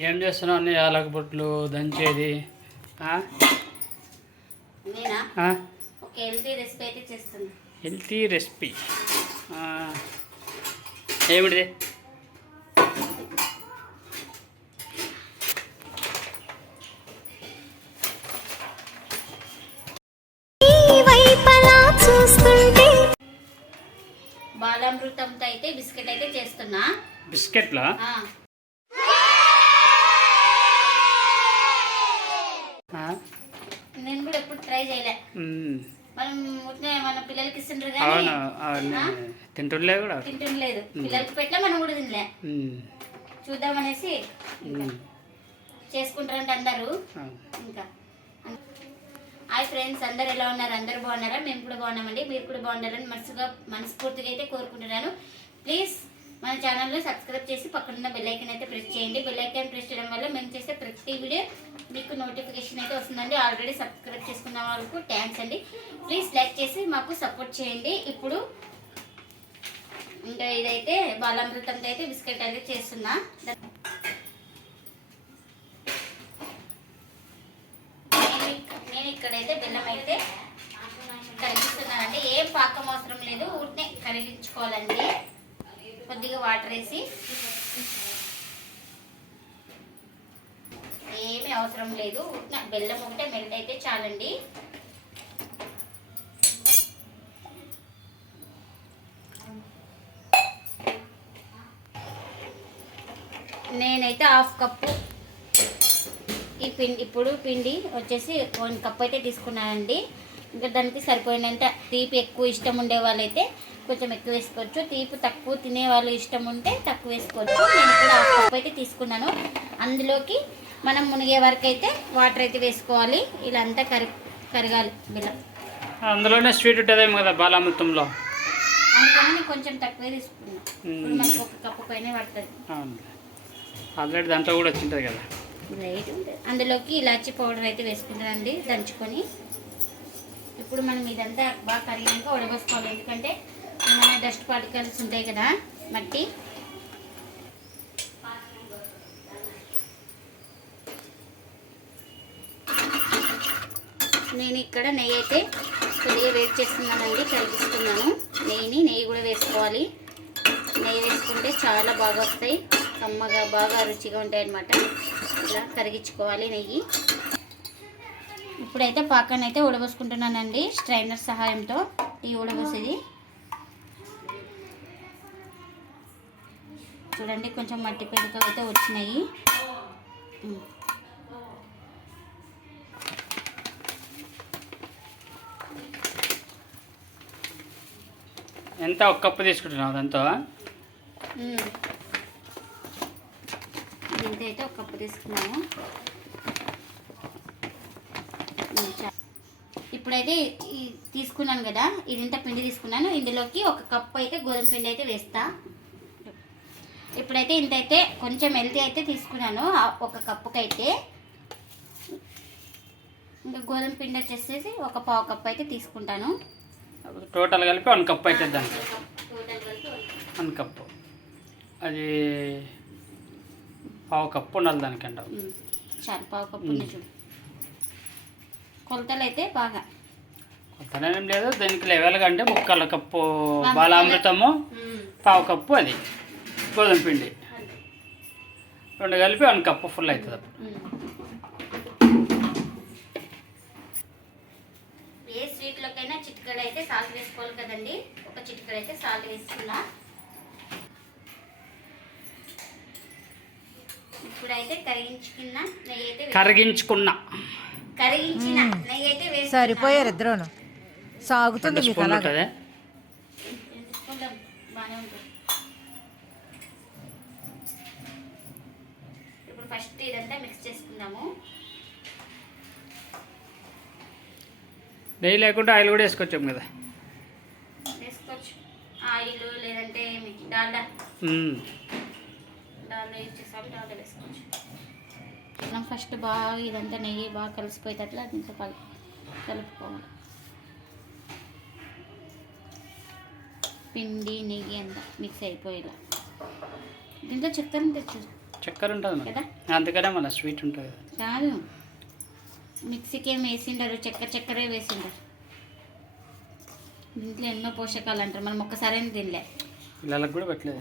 ఏం చేస్తున్నావు అన్ని యాలకబొట్లు దంచేది. ఆ? నేనా? ఆ? ఒక హెల్తీ రెసిపీ అయితే చేస్తున్నా. Healthy recipe. ఆ. ఏమిటిది? బాలామృతంతో అయితే బిస్కెట్ అయితే చేస్తున్నా. బిస్కెట్లా ఆ, ఆ? నేను కూడా ఎప్పుడు ట్రై చేయలే. మనం మన పిల్లలకి ఇస్తుండ్రు కానీ తింటుండలే కూడా. తింటుండలేదు. పిల్లలకి పెట్టలే మనం కూడా తినలే. చూద్దామనేసి. చేసుకుంటారంటే అందరూ. ఇంకా. హాయ్ ఫ్రెండ్స్ అందరు ఎలా ఉన్నారు? అందరు బాగున్నారా? మేము కూడా బాగున్నామండి. మీరు కూడా బాగున్నారని మనసుగా మనస్ఫూర్తిగా అయితే కోరుకుంటున్నాను. ప్లీజ్ మన ఛానల్లో సబ్స్క్రైబ్ చేసి పక్కనున్న బెల్లైకన్ అయితే ప్రెస్ చేయండి. బెల్లైకన్ ప్రెస్ చేయడం వల్ల మేము చేసే ప్రతి వీడియో మీకు నోటిఫికేషన్ అయితే వస్తుందండి. ఆల్రెడీ సబ్స్క్రైబ్ చేసుకున్న వాళ్ళకు థ్యాంక్స్ అండి. ప్లీజ్ లైక్ చేసి మాకు సపోర్ట్ చేయండి. ఇప్పుడు ఇంకా ఇదైతే బాలామృతంతో అయితే బిస్కెట్ అయితే చేస్తున్నా నేను ఇక్క- నేను ఇక్కడైతే బెల్లం అయితే కరిగిస్తున్నానండి ఏం పాకం అవసరం లేదు ఊరినే కరిగించుకోవాలండి కొద్దిగా వాటర్ వేసి ఏమీ అవసరం లేదు. బెల్లం ఒకటే మెల్ట్ అయితే చాలండి. నేనైతే హాఫ్ కప్పు ఈ పిండి ఇప్పుడు పిండి వచ్చేసి వన్ కప్ అయితే తీసుకున్నానండి. ఇంకా దానికి సరిపోయినంత తీపి ఎక్కువ ఇష్టం ఉండే వాళ్ళైతే కొంచెం ఎక్కువ వేసుకోవచ్చు. తీపి తక్కువ తినే వాళ్ళు ఇష్టం ఉంటే తక్కువ వేసుకోవచ్చు. నేను ఇక్కడ హాఫ్ కప్ అయితే తీసుకున్నాను. అందులోకి మనం మునిగే వరకు అయితే వాటర్ అయితే వేసుకోవాలి. ఇలా అంతా కరి కరగాలి బెల్లం అందులోనే స్వీట్ ఉంటుందేమో కదా బాలామృతంలో. అందుకని కొంచెం తక్కువే మనకు ఒక కప్పు పైన పడుతుంది. ఆల్రెడీ దాంట్లో కూడా వచ్చింటుంది కదా. లైట్ ఉంటుంది అందులోకి ఇలాచీ పౌడర్ అయితే వేసుకుంటానండి దంచుకొని. ఇప్పుడు మనం ఇదంతా బాగా కరిగినాక ఉడబోసుకోవాలి ఎందుకంటే ఏమైనా డస్ట్ పార్టికల్స్ ఉంటాయి కదా మట్టి. నేను ఇక్కడ నెయ్యి అయితే కొద్దిగా వేడి చేస్తున్నానండి కలిగిస్తున్నాను నెయ్యిని నెయ్యి కూడా వేసుకోవాలి. నెయ్యి వేసుకుంటే చాలా బాగా వస్తాయి. కమ్మగా బాగా రుచిగా ఉంటాయి అన్నమాట ఇలా కరిగించుకోవాలి నెయ్యి. ఇప్పుడైతే పాకాన్ని అయితే ఉడబోసుకుంటున్నానండి స్ట్రైనర్ సహాయంతో టీ ఉడబోసేది. చూడండి కొంచెం మట్టి పెడకలు అయితే వచ్చినాయి. ఎంత? ఒక కప్పు తీసుకుంటున్నావు దాంతో దీంతో అయితే ఒక కప్పు తీసుకున్నాము. ఇప్పుడైతే తీసుకున్నాను కదా ఇదింత పిండి తీసుకున్నాను. ఇందులోకి ఒక కప్పు అయితే గోధుమ పిండి అయితే వేస్తా. ఇప్పుడైతే ఇంతైతే కొంచెం హెల్తీ అయితే తీసుకున్నాను ఒక కప్పుకి అయితే ఇంకా గోధుమ పిండి వచ్చేసేసి ఒక పావు కప్పు అయితే తీసుకుంటాను. టోటల్ కలిపి వన్ కప్ అవుతుంది దానికి. వన్ కప్పు అది పావు కప్పు ఉండాలి దానికంట. చాలు పావు కప్పు కొలతలు అయితే బాగా. కొత్తనేం లేదు దీనికి లెవెల్గా అంటే ముక్కల కప్పు బాలామృతము పావు కప్పు అది. గోధుమ పిండి. రెండు కలిపి వన్ కప్పు ఫుల్ అవుతుంది అప్పుడు. ఏ స్వీట్లకైనా చిటికడ అయితే సాల్ట్ వేసుకోవాలి కదండి. ఒక చిటికడ అయితే సాల్ట్ వేసుకున్నా ఇప్పుడైతే కరిగించుకున్న నెయ్యి అయితే కరిగించుకున్న. కరిగించిన నెయ్యి అయితే వేసి సరిపోయారు ఇద్దరు సాగుతుంది మీకు ఇప్పుడు ఫస్ట్ ఇదంతా మిక్స్ చేసుకుందాము. నెయ్యి లేకుండా ఆయిల్ కూడా వేసుకొచ్చాం కదా. వేసుకోవచ్చు. ఆయిల్ లేదంటే ఏమి? డాల్డా. మ్మ్. డాల్డా యూజ్ చేసాము డాల్డా వేసుకోవచ్చు. మనం ఫస్ట్ బాగా ఇదంతా నెయ్యి బాగా కలిసిపోయేటట్లు దీంట్లో కలు కలుపుకోవాలి. పిండి నెయ్యి అంతా మిక్స్ అయిపోయేలా. దీంట్లో చక్కెర తెచ్చు చక్కెర ఉంటుంది కదా? అందుకనే మన స్వీట్ ఉంటుంది. కాదు. మిక్సీకి ఏం వేసిండారు చక్కెర చక్కెరే వేసిండారు. దీంట్లో ఎన్నో పోషకాలు అంటారు మనం ఒక్కసారి తినలే. పిల్లలకు కూడా పెట్టలేదు.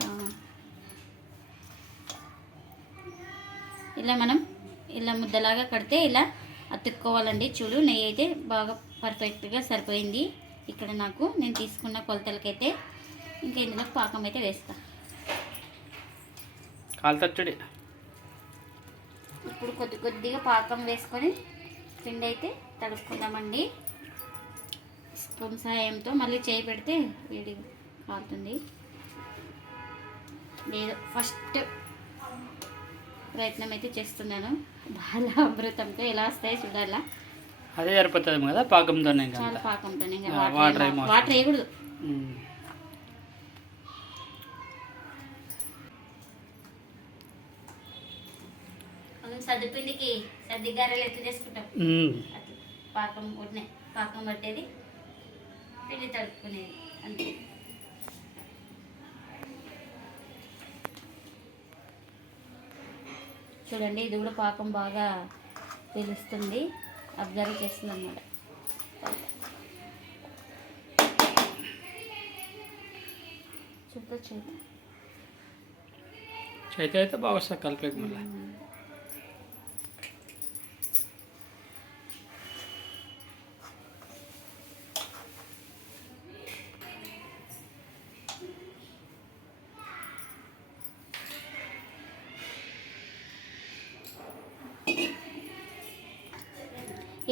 ఇలా మనం ఇలా ముద్దలాగా కడితే ఇలా అతుక్కోవాలండి. చూడు నెయ్యి అయితే బాగా పర్ఫెక్ట్గా సరిపోయింది. ఇక్కడ నాకు నేను తీసుకున్న కొలతలకైతే ఇంకా ఇందులో పాకం అయితే వేస్తా. కాలు తచ్చుడి ఇప్పుడు కొద్ది కొద్దిగా పాకం వేసుకొని పిండి అయితే తడుపుకుందామండి. స్పూన్ సాయంతో మళ్ళీ చేయి పెడితే వేడి కాలుతుంది. లేదు ఫస్ట్ ప్రయత్నం అయితే చేస్తున్నాను. బాల అమృతంతో ఎలా వస్తాయో చూడాలా. అదే సరిపోతుంది కదా పాకంతోనే చాలా అంతా. పాకంతో ఇంకా ఆ, వాటర్ వాటర్ వేయకూడదు. మ్మ్. సర్ది గారెలు ఎట్లా చేసుకుంటాం? పాకం ఉడినే పాకం పట్టేది పిండి తడుపుకునేది అంతే. చూడండి ఇది కూడా పాకం బాగా తెలుస్తుంది. అబ్జర్వ్ చేస్తుంది చూద్దా చూద్దాం. చేతి అయితే బాగా కలిపేకి మళ్ళీ.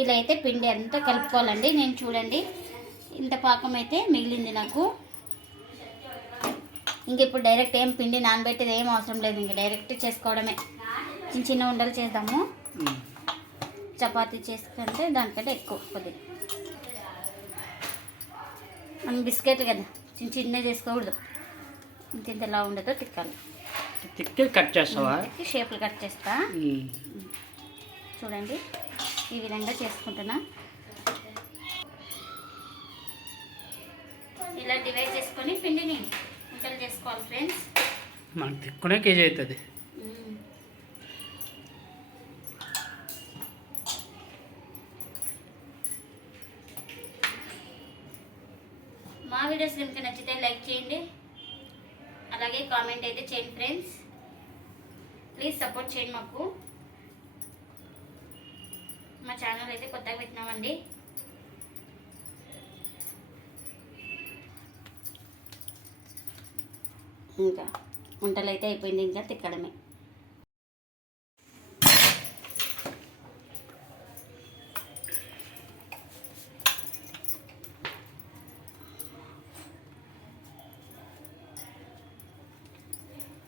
ఇలా అయితే పిండి అంతా కలుపుకోవాలండి. నేను చూడండి. ఇంత పాకం అయితే మిగిలింది నాకు. ఇంక ఇప్పుడు డైరెక్ట్ ఏం పిండి నానబెట్టేది ఏం అవసరం లేదు. ఇంక డైరెక్ట్ చేసుకోవడమే. చిన్న చిన్న ఉండలు చేద్దాము. చపాతీ చేసుకుంటే దానికంటే ఎక్కువ కొద్దిగా మనం బిస్కెట్ కదా చిన్న చిన్న చేసుకోకూడదు. ఇంత ఇంతలా ఉండదో తిక్కాలి. తిక్కి కట్ చేస్తావా? షేపులు కట్ చేస్తా. చూడండి. ఈ విధంగా చేసుకుంటున్నా. ఇలా డివైడ్ చేసుకొని పిండిని ముక్కలు చేసుకోవాలి ఫ్రెండ్స్ మనకు తిక్కునే కేజీ అవుతుంది. మా వీడియోస్ కనుక నచ్చితే లైక్ చేయండి. అలాగే కామెంట్ అయితే చేయండి ఫ్రెండ్స్ ప్లీజ్ సపోర్ట్ చేయండి మాకు. మా ఛానల్ అయితే కొత్తగా పెట్టినామండి. ఇంకా వంటలు అయితే అయిపోయింది ఇంకా తిక్కడమే.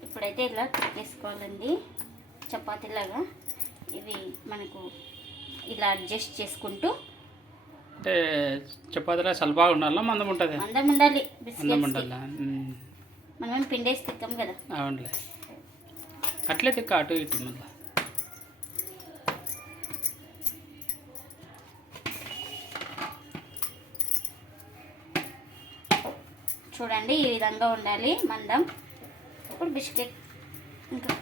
ఇప్పుడైతే ఇలా వేసుకోవాలండి. చపాతీలాగా. ఇవి మనకు ఇలా అడ్జస్ట్ చేసుకుంటూ అంటే చపాతీలో సలబాగా ఉండాలా? మందం ఉంటుంది అందం ఉండాలి. మందం ఉండాలా. మనం పిండేసి తిక్కాం కదా. అవునులే. అట్లే తిక్క అటు ఇటు మళ్ళీ. చూడండి ఈ విధంగా ఉండాలి మందం. ఇప్పుడు బిస్కెట్ ఇంకా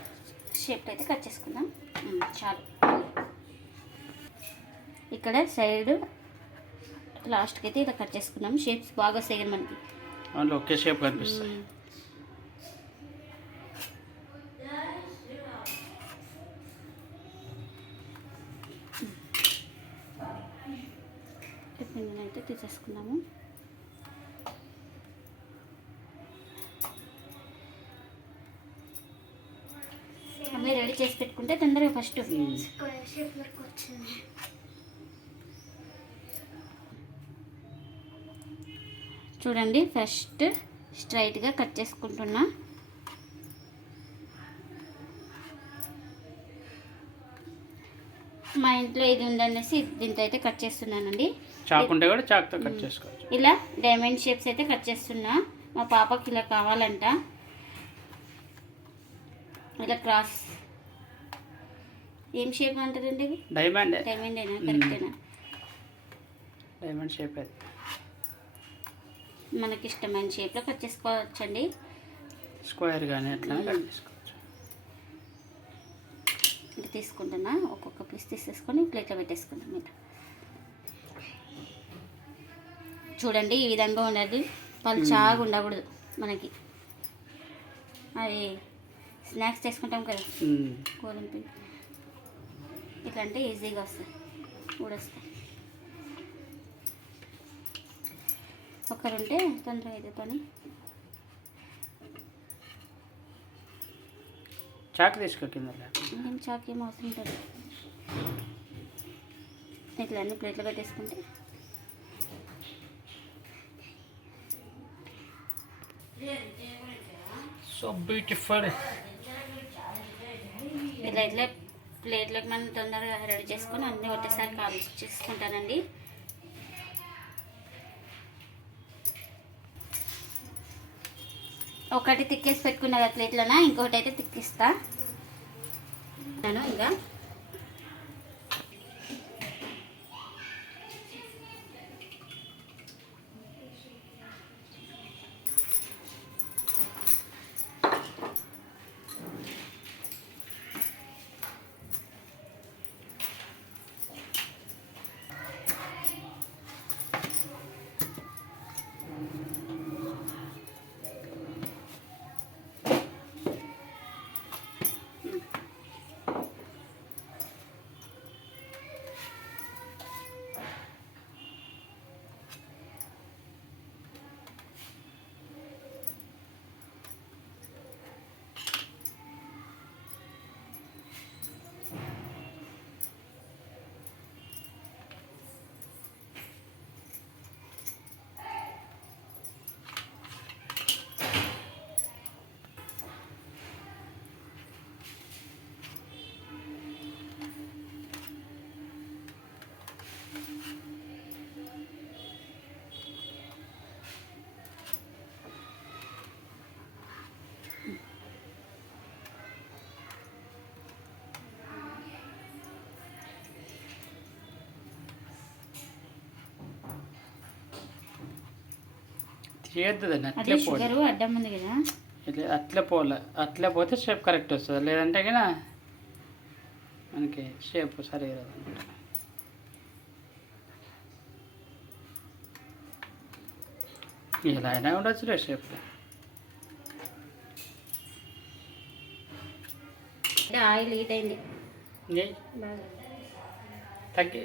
షేప్ అయితే కట్ చేసుకుందాం. చాలు. ఇక్కడ సైడ్ లాస్ట్కి అయితే ఇలా కట్ చేసుకున్నాం. షేప్స్ బాగా వస్తాయి కదా మనకి. అందులో ఒకే షేప్ కనిపిస్తుంది. అయితే తీసేసుకున్నాము. అన్నీ రెడీ చేసి పెట్టుకుంటే తొందరగా ఫస్ట్ మ్మ్. చూడండి ఫస్ట్ స్ట్రైట్గా కట్ చేసుకుంటున్నా. మా ఇంట్లో ఇది ఉందనేసి దీంతో అయితే కట్ చేస్తున్నానండి. చాకు ఉంటే కూడా చాకుతో కట్ చేసుకోవచ్చు. ఇలా డైమండ్ షేప్స్ అయితే కట్ చేస్తున్నా. మా పాపకి ఇలా కావాలంట. ఇలా క్రాస్ ఏం షేప్ అంటారండి డైమండ్ డైమండ్ అయినా కరెక్టేనా డైమండ్ షేప్ అది మనకి ఇష్టమైన షేప్లో కట్ చేసుకోవచ్చండి స్క్వేర్ కానీ ఎట్లా కట్ చేసుకోవచ్చు. ఇది తీసుకుంటున్నా. ఒక్కొక్క పీస్ తీసేసుకొని ప్లేట్లో పెట్టేసుకుంటాం ఇలా చూడండి ఈ విధంగా ఉండదు పలుచాగా ఉండకూడదు మనకి. అవి స్నాక్స్ చేసుకుంటాం కదా. ఉమ్. గోధుమ పిండి. ఇట్లా అంటే ఈజీగా వస్తాయి. ఊడొస్తాయి. ఒకరుంటే తొందరగా అయితే పని. చాకు తీసుకో కింద ఏం చాక్ ఏం అవసరం లేదు. ఇట్లా అన్ని ప్లేట్లో పెట్టేసుకుంటే. సో బ్యూటిఫుల్ ఇట్లా ఇట్లా ప్లేట్లోకి మనం తొందరగా రెడీ చేసుకొని అన్నీ ఒకటేసారి కాల్ చేసుకుంటానండి. ఒకటి తిక్కేసి పెట్టుకున్న కదా ప్లేట్లోన? ఇంకొకటి అయితే తిక్కిస్తా. నేను ఇంకా చేయొద్దని అది అట్లే పోలే. షుగరు అడ్డం ఉంది కదా. అట్లే పోలే. అట్లే పోతే షేప్ కరెక్ట్ వస్తుంది. లేదంటే కదా మనకి షేప్ సరిగా రాదు ఇలా అయినా ఉండొచ్చులే షేప్. ఆయిల్ హీట్ అయింది. తగ్గి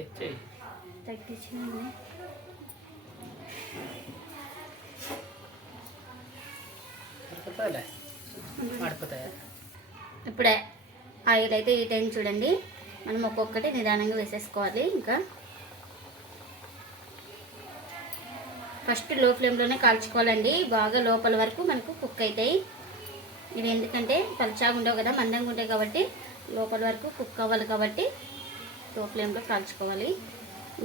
తగ్గించింది మాడిపోలే మాడిపోతాయా ఇప్పుడే ఆయిల్ అయితే ఈ అయింది చూడండి. మనం ఒక్కొక్కటి నిదానంగా వేసేసుకోవాలి ఇంకా. ఫస్ట్లో ఫ్లేమ్లోనే కాల్చుకోవాలండి. బాగా లోపల వరకు మనకు కుక్ అవుతాయి. ఇవి ఎందుకంటే పలుచాగా ఉండవు కదా మందంగా ఉంటాయి కాబట్టి లోపల వరకు కుక్ అవ్వాలి కాబట్టి లో ఫ్లేమ్లో కాల్చుకోవాలి.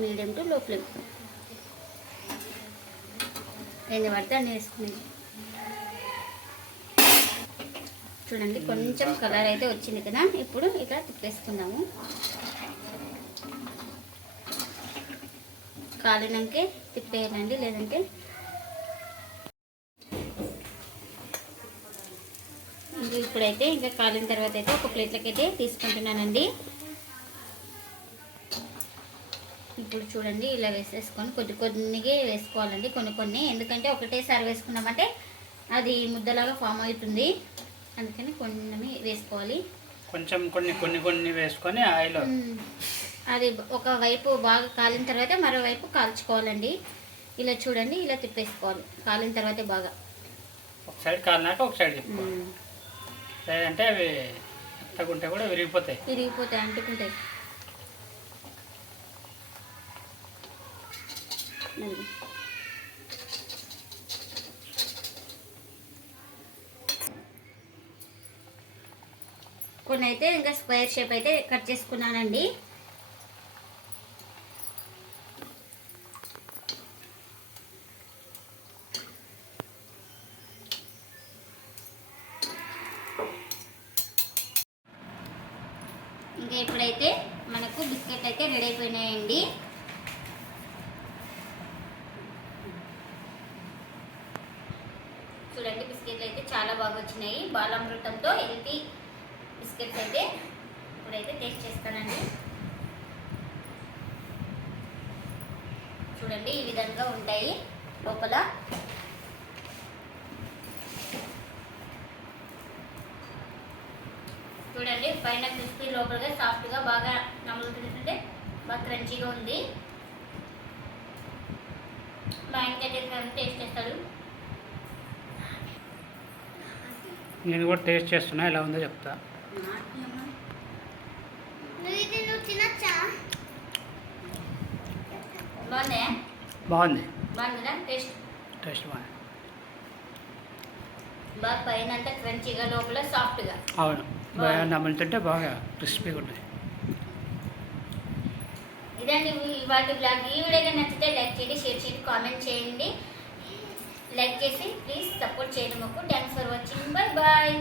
Medium to low flame. ఎన్ని పడితే అన్ని వేసుకునేది? చూడండి కొంచెం కలర్ అయితే వచ్చింది కదా. ఇప్పుడు ఇక్కడ తిప్పేసుకుందాము. కాలినాకే తిప్పేయాలండి లేదంటే ఇంకా ఇప్పుడైతే ఇంకా కాలిన తర్వాత అయితే ఒక ప్లేట్లకి అయితే తీసుకుంటున్నానండి. ఇప్పుడు చూడండి ఇలా వేసేసుకొని కొద్ది కొద్దిగా వేసుకోవాలండి కొన్ని కొన్ని. ఎందుకంటే ఒకటేసారి వేసుకున్నామంటే అది ముద్దలాగా ఫామ్ అవుతుంది. అందుకని కొన్ని వేసుకోవాలి. కొంచెం కొన్ని కొన్ని కొన్ని వేసుకొని ఆయిల్. అది ఒక వైపు బాగా కాలిన తర్వాత మరోవైపు కాల్చుకోవాలండి. ఇలా చూడండి ఇలా తిప్పేసుకోవాలి. కాలిన తర్వాతే బాగా. ఒక సైడ్ కాలినాక ఒక సైడ్. లేదంటే అవి మెత్తగుంటే కూడా విరిగిపోతాయి. విరిగిపోతాయి అంటుకుంటాయి. కొన్ని అయితే ఇంకా స్క్వేర్ షేప్ అయితే కట్ చేసుకున్నానండి. ఇంకా ఇప్పుడైతే మనకు బిస్కెట్ అయితే రెడీ అయిపోయినాయండి. చూడండి బిస్కెట్లు అయితే చాలా బాగా వచ్చినాయి. బాలామృతంతో హెల్తీ బిస్కెట్స్ అయితే ఇప్పుడైతే టేస్ట్ చేస్తానండి. చూడండి ఈ విధంగా ఉంటాయి లోపల. చూడండి పైన క్రిస్పీ లోపలగా సాఫ్ట్గా బాగా నమ్ముతుంటే బాగా క్రంచీగా ఉంది. మా ఇంటికి టేస్ట్ చేస్తాడు. నేను కూడా టేస్ట్ చేస్తున్నా ఎలా ఉందో చెప్తా. బాగుందా? టేస్ట్? టేస్ట్ బాగుంది. బాగా పైన అంతా క్రంచీగా లోపల సాఫ్ట్గా. అవును. బాగా నమ్ముతుంటే బాగా క్రిస్పీగా ఉంటుంది. ఇదండి ఇవాళ బ్లాగ్ ఈ వీడియో నచ్చితే లైక్ చేయండి షేర్ చేయండి కామెంట్ చేయండి. లైక్ చేసి ప్లీజ్ సపోర్ట్ చేయడం మాకు. Thanks for watching. Bye bye.